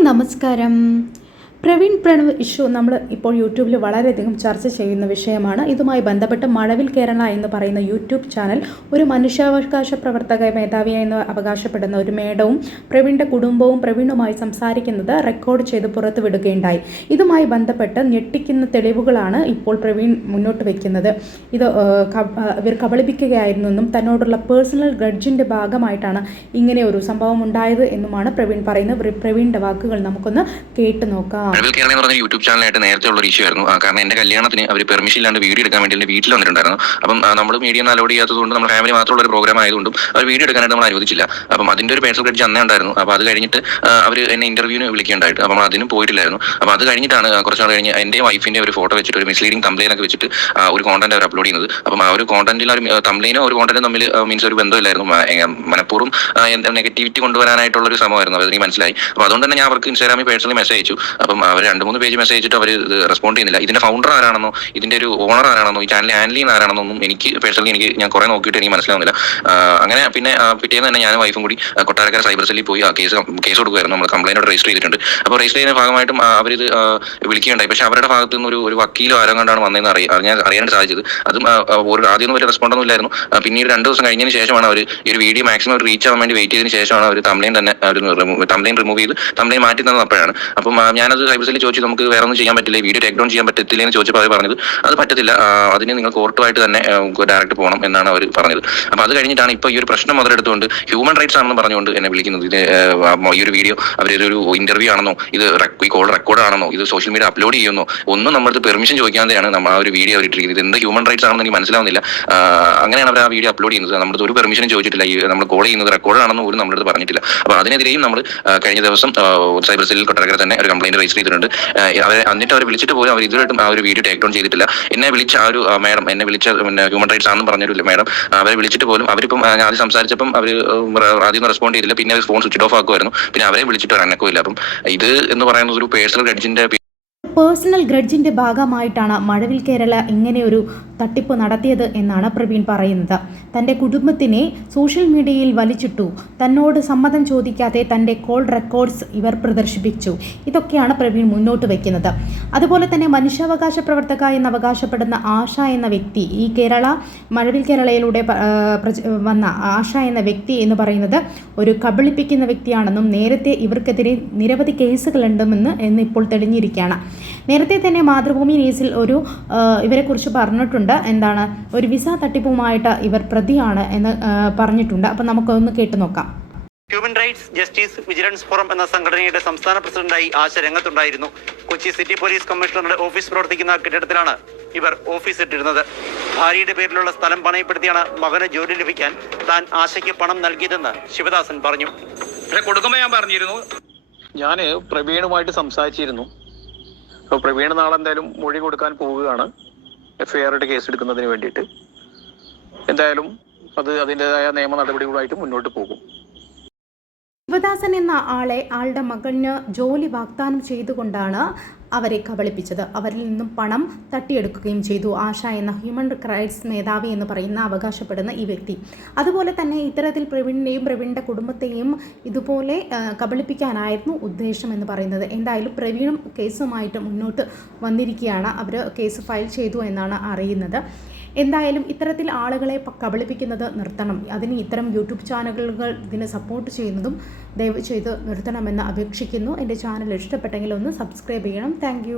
Hi നമസ്കാരം. Praveen Pranav issue നമ്മൾ ഇപ്പോൾ യൂട്യൂബിൽ വളരെയധികം ചർച്ച ചെയ്യുന്ന വിഷയമാണ്. ഇതുമായി ബന്ധപ്പെട്ട് മഴവിൽ കേരള എന്ന് പറയുന്ന യൂട്യൂബ് ചാനൽ ഒരു മനുഷ്യാവകാശ പ്രവർത്തക മേധാവിയെന്ന് അവകാശപ്പെടുന്ന ഒരു മേഡവും പ്രവീണിൻ്റെ കുടുംബവും പ്രവീണുമായി സംസാരിക്കുന്നത് റെക്കോർഡ് ചെയ്ത് പുറത്തുവിടുകയുണ്ടായി. ഇതുമായി ബന്ധപ്പെട്ട് ഞെട്ടിക്കുന്ന തെളിവുകളാണ് ഇപ്പോൾ പ്രവീൺ മുന്നോട്ട് വയ്ക്കുന്നത്. ഇവർ കബളിപ്പിക്കുകയായിരുന്നെന്നും തന്നോടുള്ള പേഴ്സണൽ ഗ്രഡ്ജിൻ്റെ ഭാഗമായിട്ടാണ് ഇങ്ങനെ ഒരു സംഭവം ഉണ്ടായത് എന്നുമാണ് പ്രവീൺ പറയുന്നത്. പ്രവീണിൻ്റെ വാക്കുകൾ നമുക്കൊന്ന് കേട്ടു നോക്കാം. മഴവിൽ കേരള എന്ന് പറഞ്ഞ യൂട്യൂബ് ചാനലായിട്ട് നേരത്തെ ഉള്ള ഒരു ഇഷ്യൂ ആയിരുന്നു. കാരണം എന്റെ കല്യാണത്തിന് അവർ പെർമിഷൻ ഇല്ലാണ്ട് വീഡിയോ എടുക്കാൻ വേണ്ടി വീട്ടിൽ വന്നിട്ടുണ്ടായിരുന്നു. അപ്പം നമ്മൾ മീഡിയ അലോഡ് ചെയ്യാത്തതുകൊണ്ട് നമ്മുടെ ഫാമിലി മാത്രമുള്ള ഒരു പ്രോഗ്രാം ആയതുകൊണ്ടും അവർ വീഡിയോ എടുക്കാനായിട്ട് നമ്മൾ അനുവദിച്ചില്ല. അപ്പം അതിന്റെ ഒരു പേഴ്സണൽ ഗ്രഡ്ജ് അന്നേ ഉണ്ടായിരുന്നു. അപ്പോൾ അത് കഴിഞ്ഞിട്ട് അവർ എന്നെ ഇന്റർവ്യൂവിന് വിളിക്കുകയുണ്ടായിട്ട് അപ്പം അതിനും പോയിട്ടില്ലായിരുന്നു. അപ്പോൾ അത് കഴിഞ്ഞിട്ടാണ് കുറച്ച് നാൾ കഴിഞ്ഞ് എൻ്റെ വൈഫിന്റെ ഒരു ഫോട്ടോ വെച്ചിട്ട് ഒരു മിസ്ലീഡിംഗ് തംബ്ലെയിൻ ഒക്കെ വെച്ചിട്ട് ഒരു കോണ്ടന്റ് അവർ അപ്ലോഡ് ചെയ്യുന്നത്. അപ്പം ആ ഒരു കോണ്ടന്റിൽ ഒരു തംബ്ലെയിനോ ഒരു കോണ്ടന്റും തമ്മിൽ മീൻസ് ഒരു ബന്ധമില്ലായിരുന്നു. മനഃപൂർവ്വം നെഗറ്റിവിറ്റി കൊണ്ടുവരാനായിട്ടുള്ള ഒരു ശ്രമമായിരുന്നു. അതെനിക്ക് മനസ്സിലായി. അപ്പോൾ അതുകൊണ്ട് തന്നെ ഞാൻ അവർക്ക് ഇൻസ്റ്റാഗ്രാമിൽ പേഴ്സണലി മെസ്സേജ് അയച്ചു. അപ്പം അവർ 2-3 പേജ് മെസ്സേജ് അയച്ചിട്ട് അവർ റെസ്പോണ്ട് ചെയ്യുന്നില്ല. ഇതിന്റെ ഫൗണ്ടർ ആരാണെന്നോ ഇതിന്റെ ഒരു ഓണർ ആരാണെന്നോ ഈ ചാനൽ ഹാൻഡിൽ ചെയ്യുന്ന ആരാണെന്നൊന്നും എനിക്ക് പേഴ്സണലി ഞാൻ കുറെ നോക്കിയിട്ട് എനിക്ക് മനസ്സിലാവുന്നില്ല. അങ്ങനെ പിന്നെ പിറ്റേന്ന് തന്നെ ഞാനും വൈഫും കൂടി കൊട്ടാരക്കര സൈബർ സെല്ലിൽ പോയി കേസ് കൊടുക്കുമായിരുന്നു. നമ്മൾ കംപ്ലൈന്റ് രജിസ്റ്റർ ചെയ്തിട്ടുണ്ട്. അപ്പോൾ രജിസ്റ്റർ ചെയ്യുന്ന ഭാഗമായിട്ടും അവരിത് വിളിക്കുകയുണ്ടായി. പക്ഷേ അവരുടെ ഭാഗത്തു നിന്ന് ഒരു വക്കീലോ ആരോ കൊണ്ടാണ് വന്നതെന്ന് അറിയാനായിട്ട് സാധിച്ചത്. അതും ആദ്യമൊന്നും വലിയ റെസ്പോണ്ട് ഒന്നും ഇല്ലായിരുന്നു. പിന്നീട് 2 ദിവസം കഴിഞ്ഞതിന് ശേഷമാണ് അവർ ഈ ഒരു വീഡിയോ മാക്സിമം റീച്ച് ആവാൻ വേണ്ടി വെയിറ്റ് ചെയ്തതിന് ശേഷമാണ് അവർ തംബ്ലെയിൻ റിമൂവ് ചെയ്ത് തംബ്ലെയിൻ മാറ്റി തന്നത് അപ്പോഴാണ്. അപ്പം ഞാനത് സൈബർ സെല്ലിൽ ചോദിച്ചു, നമുക്ക് വേറെ ഒന്നും ചെയ്യാൻ പറ്റില്ല, വീഡിയോ ടേക്ക് ഡൗൺ ചെയ്യാൻ പറ്റത്തില്ല എന്ന് ചോദിച്ചപ്പോൾ അവർ പറഞ്ഞത് അത് പറ്റത്തില്ല, അതിന് നിങ്ങൾ കോർട്ടുമായിട്ട് തന്നെ ഡയറക്റ്റ് പോകണം എന്നാണ് അവർ പറഞ്ഞത്. അപ്പോൾ അത് കഴിഞ്ഞിട്ടാണ് ഇപ്പോൾ ഈ ഒരു പ്രശ്നം മുതലെടുത്തുകൊണ്ട് ഹ്യൂമൻ റൈറ്റ്സ് ആണെന്ന് പറഞ്ഞുകൊണ്ട് എന്നെ വിളിക്കുന്നത്. ഇത് ഈ ഒരു വീഡിയോ അവരൊരു ഇന്റർവ്യൂ ആണെന്നോ ഇത് ഈ കോൾ റെക്കോർഡ് ആണെന്നോ ഇത് സോഷ്യൽ മീഡിയ അപ്ലോഡ് ചെയ്യുന്നോ ഒന്നും നമ്മുടെ പെർമിഷൻ ചോദിക്കാതെയാണ് നമ്മൾ ആ ഒരു വീഡിയോ അവർ ഇട്ടിരിക്കുന്നത്. ഇത് എന്ത് ഹ്യൂമൻ റൈറ്റ്സ് ആണെന്ന് എനിക്ക് മനസ്സിലാവുന്നില്ല. അങ്ങനെയാണ് അവർ ആ വീഡിയോ അപ്ലോഡ് ചെയ്യുന്നത്. നമ്മുടെ ഒരു പെർമിഷനും ചോദിച്ചിട്ടില്ല. ഈ നമ്മൾ കോൾ ചെയ്യുന്നത് റെക്കോർഡ് ആണെന്ന് പോലും നമ്മുടെ അടുത്ത് പറഞ്ഞിട്ടില്ല. അപ്പോൾ അതിനെതിരെയും നമ്മൾ കഴിഞ്ഞ ദിവസം സൈബർ സെല്ലിൽ കൊട്ടാരക്കര തന്നെ ഒരു കംപ്ലൈന്റ് രജിസ്റ്റർ ചെയ്തിട്ടുണ്ട്. എന്നിട്ട് അവർ വിളിച്ചിട്ട് പോലും അവർ ഇതുവരെയായിട്ടും ആ ഒരു വീഡിയോ ടേക്ക് ഡൗൺ ചെയ്തിട്ടില്ല. എന്നെ വിളിച്ച ആ ഒരു മാഡം, എന്നെ വിളിച്ച ഹ്യൂമൻ റൈറ്റ്സ് ആണെന്ന് പറഞ്ഞൊരു മാഡം, അവരെ വിളിച്ചിട്ട് പോലും അവരിപ്പം ആദ്യം സംസാരിച്ചപ്പം അവർ ആദ്യം റെസ്പോണ്ട് ചെയ്തില്ല. പിന്നെ അവർ ഫോൺ സ്വിച്ച് ഓഫ് ആക്കുമായിരുന്നു. പിന്നെ അവരെ വിളിച്ചിട്ട് ഒരു അനക്കവും ഇല്ല. അപ്പം ഇത് എന്ന് പറയുന്നത് ഒരു പേഴ്സണൽ ഗ്രഡ്ജിൻ്റെ ഭാഗമായിട്ടാണ് മഴവിൽ കേരള ഇങ്ങനെ ഒരു തട്ടിപ്പ് നടത്തിയത് എന്നാണ് പ്രവീൺ പറയുന്നത്. തൻ്റെ കുടുംബത്തിനെ സോഷ്യൽ മീഡിയയിൽ വലിച്ചിട്ടു, തന്നോട് സമ്മതം ചോദിക്കാതെ തൻ്റെ കോൾ റെക്കോർഡ്സ് ഇവർ പ്രദർശിപ്പിച്ചു. ഇതൊക്കെയാണ് പ്രവീൺ മുന്നോട്ട് വയ്ക്കുന്നത്. അതുപോലെ തന്നെ മനുഷ്യാവകാശ പ്രവർത്തക എന്ന് അവകാശപ്പെടുന്ന ആശ എന്ന വ്യക്തി, ഈ മഴവിൽ കേരളയിലൂടെ വന്ന ആശ എന്ന വ്യക്തി എന്ന് പറയുന്നത് ഒരു കബളിപ്പിക്കുന്ന വ്യക്തിയാണെന്നും നേരത്തെ ഇവർക്കെതിരെ നിരവധി കേസുകളുണ്ടെന്ന് ഇപ്പോൾ തെളിഞ്ഞിരിക്കുകയാണ്. നേരത്തെ തന്നെ മാതൃഭൂമി ന്യൂസിൽ ഇവരെക്കുറിച്ച് പറഞ്ഞിട്ടുണ്ട്. എന്താണ്, ഒരു വിസ തട്ടിപ്പുമായിട്ട് ഇവർ പ്രതിയാണ് എന്ന് പറഞ്ഞിട്ടുണ്ട്. അപ്പം നമുക്കൊന്ന് കേട്ടു നോക്കാം. Human rights justice vigilance forum എന്ന സംഘടനയുടെ സംസ്ഥാന പ്രസിഡന്റായി ആശ രംഗത്തുണ്ടായിരുന്നു. കൊച്ചി സിറ്റി പോലീസ് കമ്മീഷണറുടെ ഓഫീസ് പ്രവർത്തിക്കുന്ന കെട്ടിടത്തിലാണ് ഇവർ ഓഫീസ് ഇട്ടിരുന്നത്. ഭാര്യയുടെ പേരിലുള്ള സ്ഥലം പണയപ്പെടുത്തിയാണ് മകന് ജോലി ലഭിക്കാൻ താൻ ആശയ്ക്ക് പണം നൽകിയതെന്ന് ശിവദാസൻ പറഞ്ഞു. കൊടുക്കുമ്പോൾ ഞാൻ പറഞ്ഞിരുന്നു, ഞാൻ പ്രവീണുമായിട്ട് സംസാരിച്ചിരുന്നു. അപ്പോൾ പ്രവീൺ നാളെ എന്തായാലും മൊഴി കൊടുക്കാൻ പോവുകയാണ്, FIR കേസ് എടുക്കുന്നതിന് വേണ്ടിയിട്ട്. എന്തായാലും അത് അതിൻ്റെതായ നിയമ നടപടികളായിട്ട് മുന്നോട്ട് പോകും. ശിവദാസൻ എന്ന ആളുടെ മകന് ജോലി വാഗ്ദാനം ചെയ്തുകൊണ്ടാണ് അവരെ കബളിപ്പിച്ചത്. അവരിൽ നിന്നും പണം തട്ടിയെടുക്കുകയും ചെയ്തു ആശ എന്ന ഹ്യൂമൻ റൈറ്റ്സ് മേധാവി എന്ന് പറയുന്ന അവകാശപ്പെടുന്ന ഈ വ്യക്തി. അതുപോലെ തന്നെ ഇത്തരത്തിൽ പ്രവീണിൻ്റെ കുടുംബത്തെയും ഇതുപോലെ കബളിപ്പിക്കാനായിരുന്നു ഉദ്ദേശം എന്ന് പറയുന്നത്. എന്തായാലും പ്രവീണും കേസുമായിട്ട് മുന്നോട്ട് വന്നിരിക്കുകയാണ്. അവർ കേസ് ഫയൽ ചെയ്തു എന്നാണ് അറിയുന്നത്. എന്തായാലും ഇത്തരത്തിൽ ആളുകളെ കബളിപ്പിക്കുന്നത് നിർത്തണം. അതിന് ഇത്തരം യൂട്യൂബ് ചാനലുകൾ ഇതിനെ സപ്പോർട്ട് ചെയ്യുന്നതും ദയവ് ചെയ്ത് നിർത്തണമെന്ന് അപേക്ഷിക്കുന്നു. എൻ്റെ ചാനൽ ഇഷ്ടപ്പെട്ടെങ്കിൽ ഒന്ന് സബ്സ്ക്രൈബ് ചെയ്യണം. താങ്ക്